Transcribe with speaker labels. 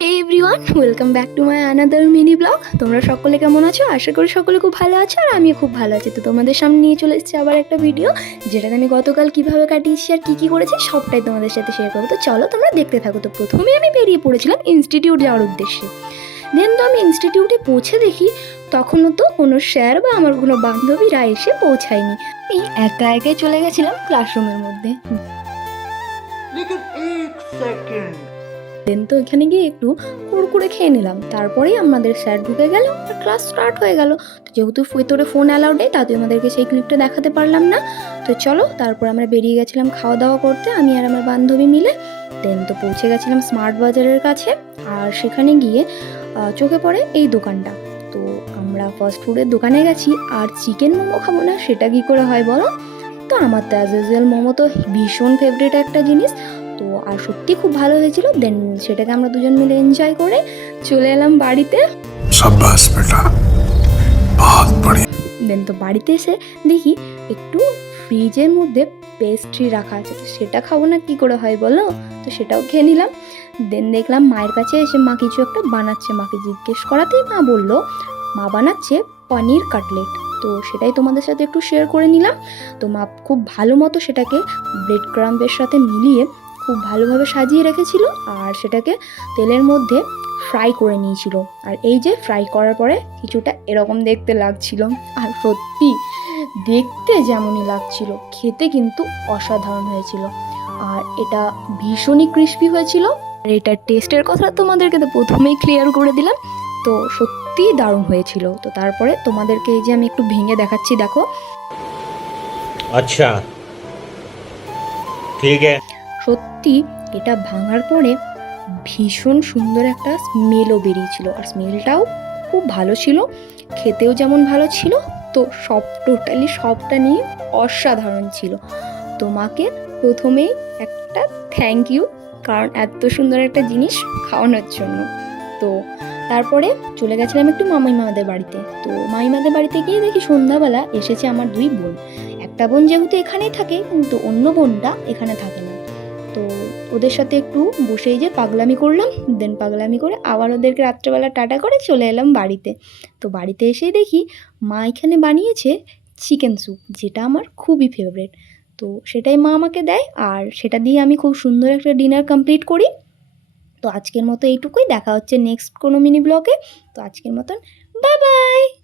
Speaker 1: Everyone welcome back to my another mini blog তোমরা সকলে কেমন আছো? আশা করি সকলে খুব ভালো আছো আর আমিও খুব ভালো আছি। তো তোমাদের সামনে নিয়ে চলে এসেছি আবার একটা ভিডিও যেটাতে আমি গতকাল কীভাবে কাটিয়েছি আর কী কী করেছি সবটাই তোমাদের সাথে শেয়ার করব। তো চলো তোমরা দেখতে থাকো। তো প্রথমে আমি বেরিয়ে পড়েছিলাম ইনস্টিটিউট যাওয়ার উদ্দেশ্যে। দেন তো আমি ইনস্টিটিউটে পৌঁছে দেখি, তখনও তো কোনো স্যার বা আমার কোনো বান্ধবীরা এসে পৌঁছায়নি। আমি একা একাই চলে গেছিলাম ক্লাসরুমের মধ্যে।
Speaker 2: সেকেন্ড
Speaker 1: দেন তো এখানে গিয়ে একটু কুড়কুড়ে খেয়ে নিলাম। তারপরেই আমাদের স্যার ঢুকে গেল আর ক্লাস স্টার্ট হয়ে গেল। তো যেহেতু ভেতরে ফোন অ্যালাউড নেই তাতে আমাদেরকে সেই ক্লিপটা দেখাতে পারলাম না। তো চলো, তারপর আমরা বেরিয়ে গেছিলাম খাওয়া দাওয়া করতে, আমি আর আমার বান্ধবী মিলে। দেন তো পৌঁছে গেছিলাম স্মার্ট বাজারের কাছে আর সেখানে গিয়ে চোখে পড়ে এই দোকানটা। তো আমরা ফাস্ট ফুডের দোকানে গেছি, আর চিকেন মোমো খাব না, সেটা কি করে হয় বলো? তো আমার তো অ্যাজ ইউজুয়াল মোমো তো ভীষণ ফেভারিট একটা জিনিস। তো আর সত্যি খুব ভালো হয়েছিল। দেন সেটাকে আমরা দুজন মিলে এনজয় করে চলে এলাম বাড়িতে। দেন তো বাড়িতে এসে দেখি একটু ফ্রিজের মধ্যে পেস্ট্রি রাখা আছে। সেটা খাব না কি করে হয় বলো? তো সেটাও খেয়ে নিলাম। দেন দেখলাম মায়ের কাছে এসে মা কিছু একটা বানাচ্ছে। মাকে জিজ্ঞেস করাতেই মা বলল মা বানাচ্ছে পনির কাটলেট। তো সেটাই তোমাদের সাথে একটু শেয়ার করে নিলাম। তো মা খুব ভালো মতো সেটাকে ব্রেড ক্রাম্পের সাথে মিলিয়ে খুব ভালোভাবে সাজিয়ে রেখেছিল আর সেটাকে তেলের মধ্যে ফ্রাই করে নিয়েছিল। আর এই যে ফ্রাই করার পরে কিছুটা এরকম দেখতে লাগছিল। আর সত্যি দেখতে যেমনই লাগছিল, খেতে কিন্তু অসাধারণ হয়েছিল। আর এটা ভীষণই ক্রিস্পি হয়েছিল। আর এটার টেস্টের কথা তোমাদেরকে তো প্রথমেই ক্লিয়ার করে দিলাম। তো সত্যি দারুণ হয়েছিল। তো তারপরে তোমাদেরকে এই যে আমি একটু ভেঙে দেখাচ্ছি, দেখো।
Speaker 3: আচ্ছা। ঠিক আছে।
Speaker 1: সত্যি এটা ভাঙার পরে ভীষণ সুন্দর একটা স্মেলও বেরিয়েছিল। আর স্মেলটাও খুব ভালো ছিল, খেতেও যেমন ভালো ছিল, তো সব টোটালি সবটা নিয়ে অসাধারণ ছিল। তোমাকে প্রথমেই একটা থ্যাংক ইউ কারণ এত সুন্দর একটা জিনিস খাওয়ানোর জন্য। তো তারপরে চলে গেছিলাম একটু মামিমাদের বাড়িতে। তো মামিমাদের বাড়িতে গিয়ে দেখি সন্ধ্যাবেলা এসেছে আমার দুই বোন। একটা বোন যেহেতু এখানেই থাকে, কিন্তু অন্য বোনটা এখানে থাকে না। তো ওদের সাথে একটু বসেই যে পাগলামি করলাম দেন পাগলামি করে আবার ওদেরকে রাত্রেবেলা টাটা করে চলে এলাম বাড়িতে। তো বাড়িতে এসেই দেখি মা এখানে বানিয়েছে চিকেন স্যুপ যেটা আমার খুবই ফেভারেট তো সেটাই মা আমাকে দেয় আর সেটা দিয়ে আমি খুব সুন্দর একটা ডিনার কমপ্লিট করি। তো আজকের মতো এইটুকুই, দেখা হচ্ছে নেক্সট কোনো মিনি ব্লগে তো আজকের মতন বাই বাই